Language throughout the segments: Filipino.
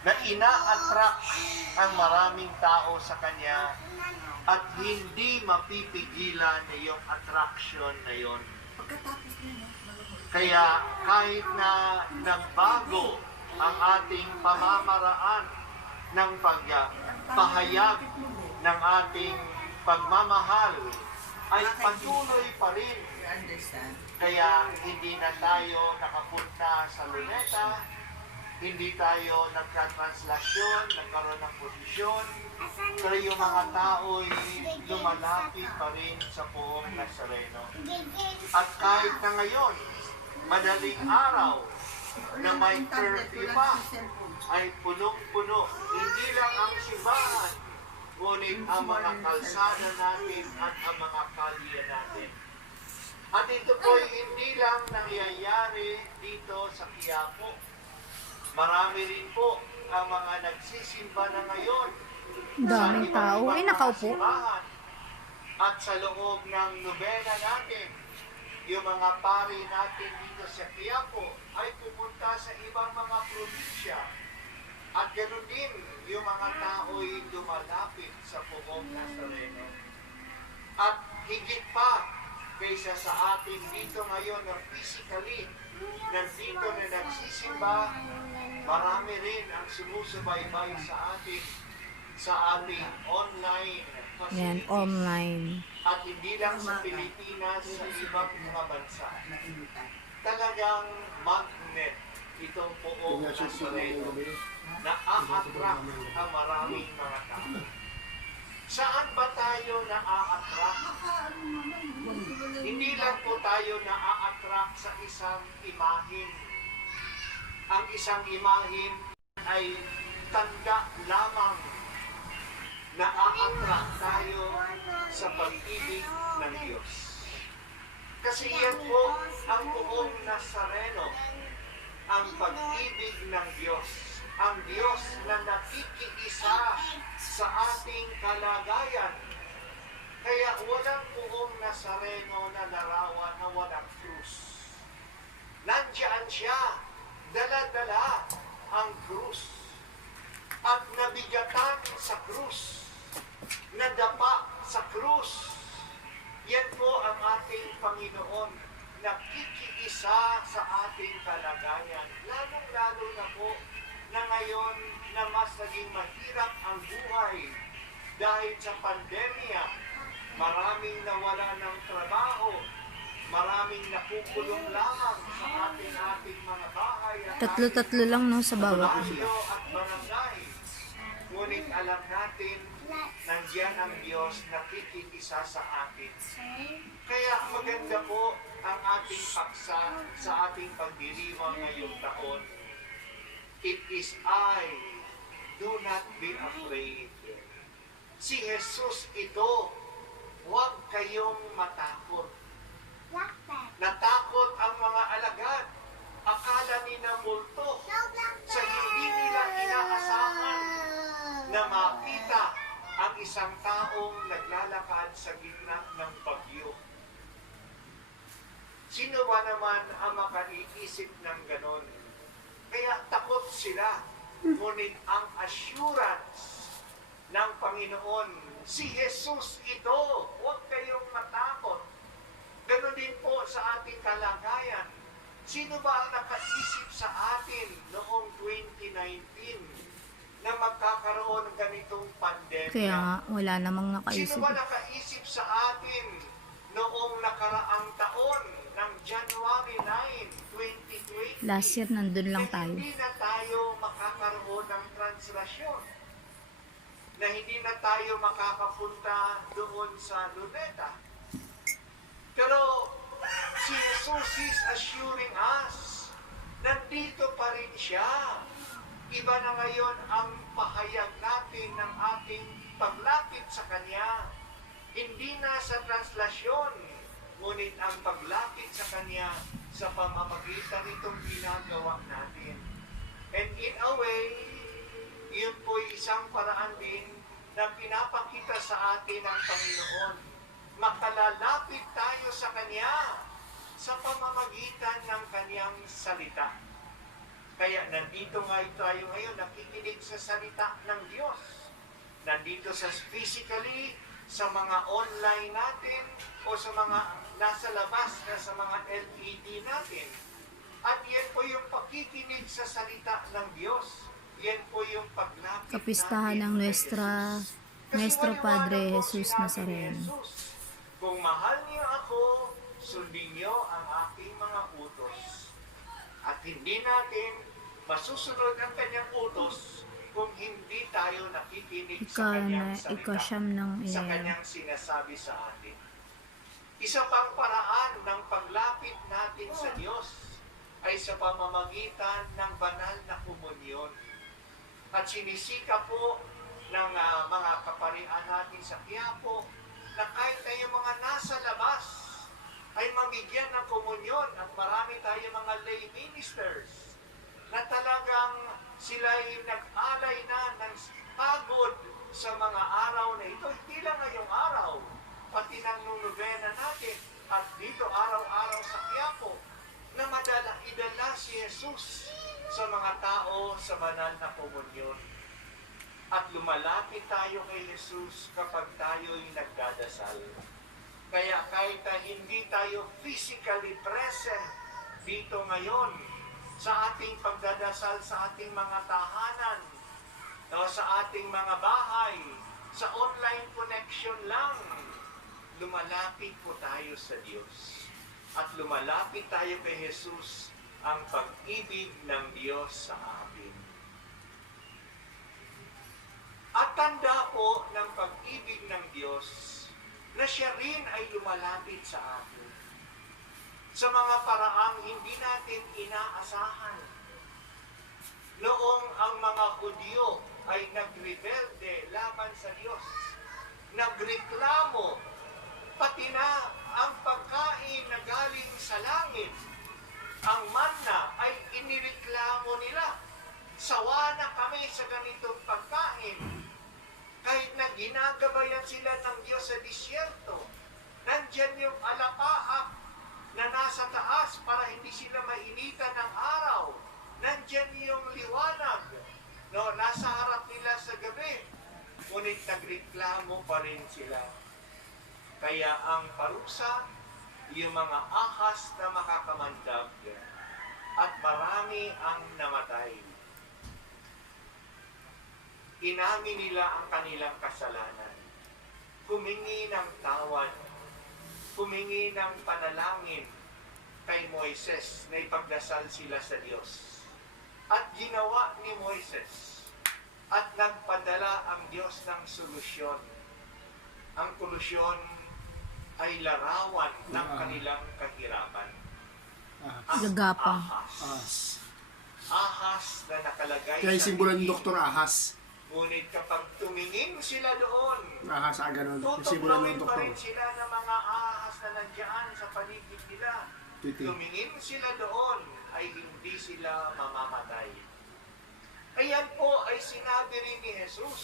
na ina-attract ang maraming tao sa Kanya at hindi mapipigilan yung attraction na yon. Kaya kahit na nagbago ang ating pamamaraan ng pagpahayag ng ating pagmamahal, ay patuloy pa rin. Kaya hindi na tayo nakapunta sa luneta, hindi tayo nagka-translasyon, nagkaroon ng posisyon, pero yung mga tao ay lumalapit pa rin sa Poong Nazareno. At kahit na ngayon, madaling araw, na may curfew pa, ay punong-puno. Hindi lang ang simbahan, ngunit ang mga kalsada natin at ang mga kalye natin. At ito po ay hindi lang nangyayari dito sa Quiapo. Marami rin po ang mga nagsisimba na ngayon Daming tao. Ay, nakaupo. simbahan. At sa loob ng nobena natin, yung mga pari natin dito sa Quiapo ay pupunta sa ibang mga probinsya. At ganoon din, yung mga tao ay lumalapit sa Poong Nazareno. At higit pa kaysa sa atin dito ngayon na physically nandito na nagsisimba, marami rin ang sumusubaybay sa atin sa ating online Yan, facilities. online. At hindi lang sa Pilipinas, sa ibang mga bansa. Talagang magnet itong Poong Nazareno na a-attract ang maraming mga tao. Saan ba tayo na-a-attract? Hindi lang po tayo na-a-attract sa isang imahin. Ang isang imahin ay tanda lamang na a-attract tayo sa pag-ibig ng Diyos. Kasi yan po ang Poong Nazareno, ang pag-ibig ng Diyos. Ang Diyos na nakikiisa sa ating kalagayan. Kaya walang Poong Nazareno na larawan na walang krus. Nandiyan siya, dala-dala ang krus. At nabigatan sa krus, nadapa sa krus. Yan po ang ating Panginoon, nakikiisa sa ating kalagayan. Lalong-lalo na po na ngayon na mas naging mahirap ang buhay dahil sa pandemya, maraming nawala ng trabaho, maraming nakukulong lamang sa ating mga bahay at Tatlo-tatlo lang, no, sa bawat. baryo at barangay. Ngunit alam natin, nandiyan ang Diyos na kikikisa sa atin. Kaya maganda po ang ating paksa sa ating pagdiriwang ngayong taon. It is I, do not be afraid. Si Jesus ito, huwag kayong matakot. Natakot ang mga alagad. Akala nila multo sa hindi nila inaasahan na makita ang isang taong naglalakad sa gitna ng bagyo. Sino ba naman ang makaiisip ng ganon? Kaya takot sila. Ngunit ang assurance ng Panginoon, si Jesus ito, huwag kayong matakot. Ganon din po sa ating kalagayan. Sino ba ang nakaisip sa atin noong 2019 na magkakaroon ng ganitong pandemya? Kaya nga, wala namang nakaisip. Sino ba nakaisip sa atin noong nakaraang taon ng January 9, 2020? Last year, nandun lang tayo. Hindi na tayo makakaroon ng translasyon. Na hindi na tayo makakapunta doon sa luneta. Pero si Jesus is assuring us, nandito pa rin siya. Iba na ngayon ang pahayag natin ng ating paglapit sa Kanya. Hindi na sa translasyon, ngunit ang paglapit sa Kanya sa pamamagitan nitong ginagawa natin. And in a way, yun po'y isang paraan din na pinapakita sa atin ng Panginoon. Makalalapit tayo sa Kanya sa pamamagitan ng Kanyang salita. Kaya nandito nga tayo ngayon, nakikinig sa salita ng Diyos. Nandito sa physically, sa mga online natin, o sa mga nasa labas na sa mga LED natin. At yan po yung pakikinig sa salita ng Diyos. Yan po yung paglapit Kapistahan ng natin kay Jesus. Nuestro Kasi Padre maliwanag po Jesus sinabi ni Nazareno. Jesus, kung mahal niyo ako, sundin niyo ang aking mga utos. At hindi natin masusunod ang kanyang utos kung hindi tayo nakikinig sa kanyang salita, Ikasyam ng sa iyer. kanyang sinasabi sa atin. Isa pang paraan ng paglapit natin sa Diyos ay sa pamamagitan ng banal na komunyon. At sinisika po ng mga kaparian natin sa Quiapo na kahit tayo mga nasa labas ay mamigyan ng komunyon at marami tayo mga lay ministers na talagang sila'y nag-alay na ng pagod sa mga araw na ito. Hindi lang ngayong araw, pati ng nunubena natin at dito araw-araw sa Quiapo na idala si Jesus sa mga tao sa banal na komunyon. At lumalapit tayo kay Jesus kapag tayo'y nagdadasal. Kaya kahit na hindi tayo physically present dito ngayon sa ating pagdadasal sa ating mga tahanan, o sa ating mga bahay, sa online connection lang, lumalapit po tayo sa Diyos. At lumalapit tayo kay Jesus, ang pag-ibig ng Diyos sa atin. At tanda po ng pag-ibig ng Diyos na siya rin ay lumalapit sa atin sa mga paraang hindi natin inaasahan. Noong ang mga Hudyo ay nagrebelde laban sa Diyos, nagreklamo, pati na ang pagkain na galing sa langit, ang manna ay inireklamo nila. Sawa na kami sa ganitong pagkain. Kahit na ginagabayan sila ng Diyos sa disyerto, nandyan yung alapaap na nasa taas para hindi sila mainitan ng araw. Nandyan yung liwanag, no, nasa harap nila sa gabi. Ngunit nagreklamo pa rin sila. Kaya ang parusa, yung mga ahas na makakamandag, at marami ang namatay. Inamin nila ang kanilang kasalanan. Humingi ng tawad. Humingi ng panalangin kay Moises na ipagdasal sila sa Diyos. At ginawa ni Moises. At nagpadala ang Diyos ng solusyon. Ang solusyon ay larawan ng kanilang kahirapan. Ang Gagapang. ahas. Ahas na nakalagay Kaya sa simbolo ng bibig. Dr. Ahas. Ngunit kapag tumingin sila doon, Ahas, ganun. Yung simbolo tutuklawin ng pa Dr. rin sila ng mga ahas na nandiyan sa paligid nila. Titi. Tumingin sila doon, ay hindi sila mamamatay. Ayan po ay sinabi rin ni Jesus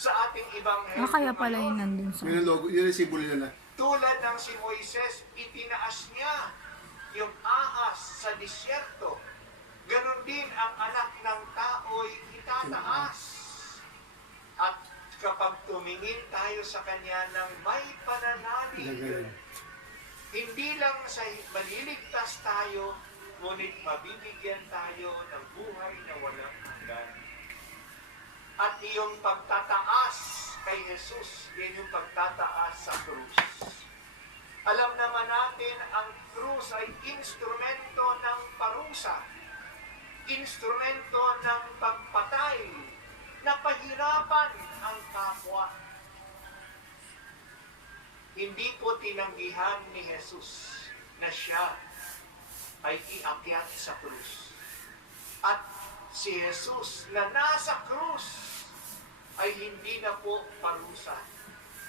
sa ating ibanghelyo. Kaya pala ngayon. yun nandun sa... Yun yung logo, yun yung simbolo nila. Tulad ng si Moises, itinaas niya yung ahas sa disyerto. Ganon din ang anak ng tao'y itataas. At kapag tumingin tayo sa Kanya ng may pananalig, Ganun. hindi lang sa maliligtas tayo, ngunit mabibigyan tayo ng buhay na walang hanggan. At iyong pagtataas kay Jesus, yan yung pagtataas sa krus. Alam naman natin, ang krus ay instrumento ng parusa, instrumento ng pagpatay, na pahirapan ang kapwa. Hindi po tinanggihan ni Jesus na siya ay iakyat sa krus. At si Jesus na nasa krus ay hindi na po parusa.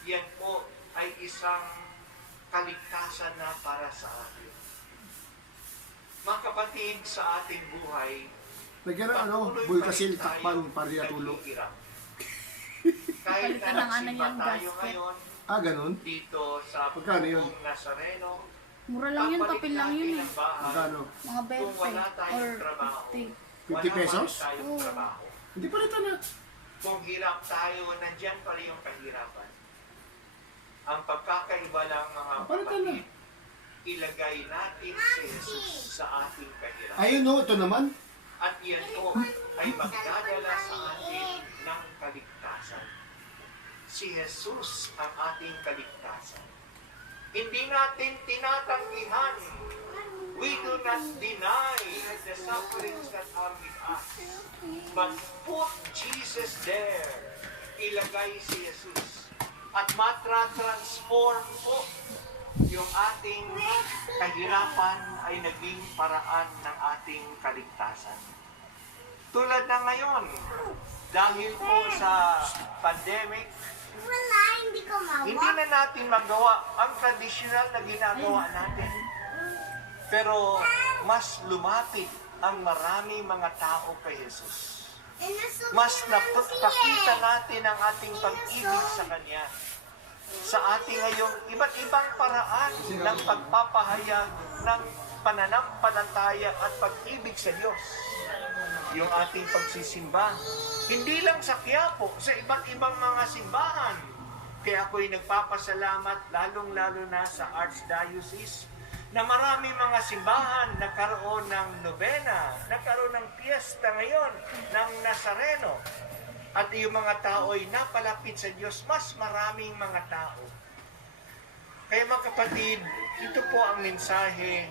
Yan po ay isang kaligtasan na para sa atin. Mga kapatid, sa ating buhay, Lagyan ng patuloy bulkasil, pa rin takpan, tayo pariya tulo. naghihirap. Kahit Palitan na ng ano nagsimba yan, tayo gasket. ngayon Ganun. dito sa Magkano yun? Pugong Nazareno, Mura lang yun, pagbalik papel lang natin yun eh. ang bahay, Magkano? Mga kung 20 wala tayong or trabaho, 50. 50 pesos? Wala tayong trabaho. Hindi palitan na. Kung hirap tayo, nandyan pala yung kahirapan. Ang pagkakaiba lang mga Palitan na. kapatid, ilagay natin si Jesus sa ating kahirapan. Ayun no, ito naman. At yan po ay magdadala sa atin ng kaligtasan. Si Jesus ang ating kaligtasan. Hindi natin tinatanggihan. We do not deny the sufferings that are with us. But put Jesus there. Ilagay si Jesus. At matra-transform po yung ating kahirapan ay naging paraan ng ating kaligtasan. Tulad na ngayon, dahil po sa pandemic, Wala, hindi ko hindi mawa. na natin magawa ang tradisyonal na ginagawa natin. Pero mas lumapit ang maraming mga tao kay Jesus. Mas napakita natin ang ating pag-ibig sa Kanya. Sa ating ngayong iba't ibang paraan ng pagpapahayag ng pananampalataya at pag-ibig sa Diyos. Yung ating pagsisimba. Hindi lang sa Quiapo, sa iba't ibang mga simbahan. Kaya ako'y nagpapasalamat lalong-lalo na sa Archdiocese na maraming mga simbahan nagkaroon ng nobena, nagkaroon ng piyesta ngayon ng Nazareno. At yung mga tao ay napalapit sa Diyos, mas maraming mga tao. Kaya mga kapatid, ito po ang mensahe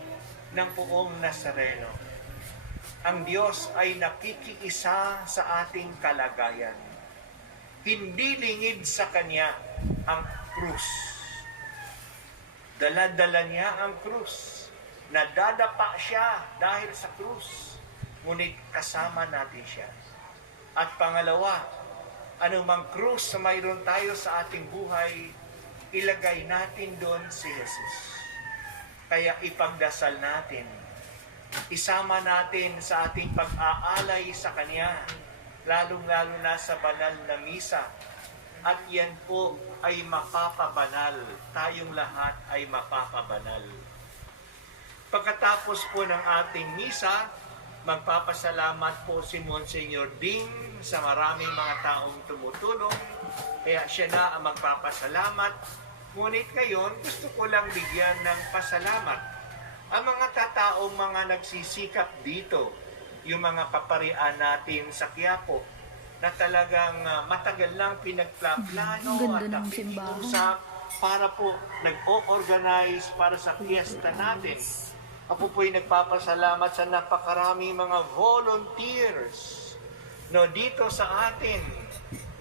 ng poong Nazareno. Ang Diyos ay nakikiisa sa ating kalagayan. Hindi lingid sa Kanya ang krus. Dala-dala niya ang krus. Nadadapa siya dahil sa krus. Ngunit kasama natin siya. At pangalawa, anumang krus na mayroon tayo sa ating buhay, ilagay natin doon si Jesus. Kaya ipagdasal natin. Isama natin sa ating pag-aalay sa Kanya, lalong-lalo na sa banal na misa. At yan po ay mapapabanal. Tayong lahat ay mapapabanal. Pagkatapos po ng ating misa, magpapasalamat po si Monsignor Ding sa maraming mga taong tumutulong. Kaya siya na ang magpapasalamat. Ngunit ngayon, gusto ko lang bigyan ng pasalamat ang mga tataong mga nagsisikap dito, yung mga paparian natin sa Quiapo, na talagang matagal lang pinagplaplano Ganda at ng simbahan. nakikiusap para po nag-o-organize para sa fiesta natin. Ako po'y nagpapasalamat sa napakarami mga volunteers dito sa atin,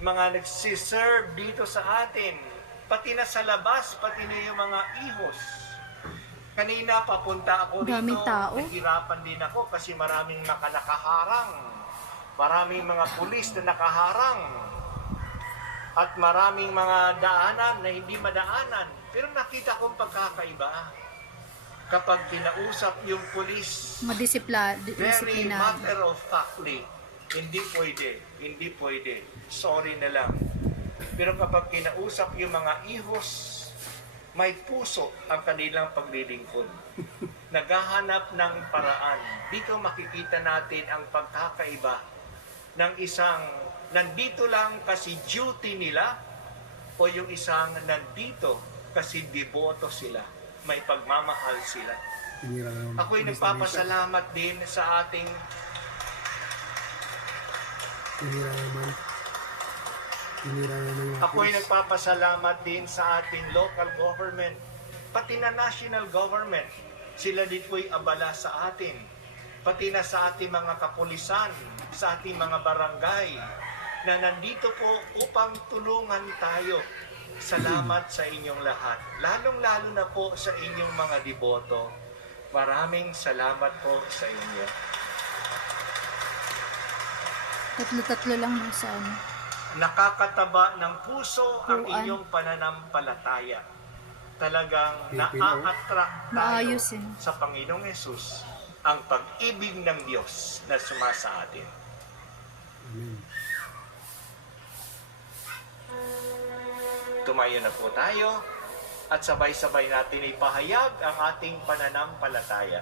mga nagsiserve dito sa atin, pati na sa labas, pati na yung mga ihos. Kanina papunta ako dito, Daming tao. nahirapan din ako kasi maraming nakaharang. Maraming mga pulis na nakaharang. At maraming mga daanan na hindi madaanan. Pero nakita kong pagkakaiba. Kapag kinausap yung pulis, very Disiplinado. matter of factly, hindi pwede. Sorry na lang. Pero kapag kinausap yung mga ihos, may puso ang kanilang paglilingkod. Naghahanap ng paraan. Dito makikita natin ang pagkakaiba ng isang nandito lang kasi duty nila o yung isang nandito kasi deboto sila. May pagmamahal sila. Ako'y nagpapasalamat din sa ating Ako'y nagpapasalamat din sa ating local government, pati na national government. Sila din po'y abala sa atin. Pati na sa ating mga kapulisan, sa ating mga barangay, na nandito po upang tulungan tayo. Salamat sa inyong lahat. Lalong-lalo na po sa inyong mga deboto. Maraming salamat po sa inyo. Tatlo-tatlo lang ng sa ano. Nakakataba ng puso ang Kuan. inyong pananampalataya. Talagang Pilipino. na-attract tayo Maayos eh. sa Panginoong Yesus, ang pag-ibig ng Diyos na sumasa atin. Amen. Tumayo na po tayo at sabay-sabay natin ipahayag ang ating pananampalataya.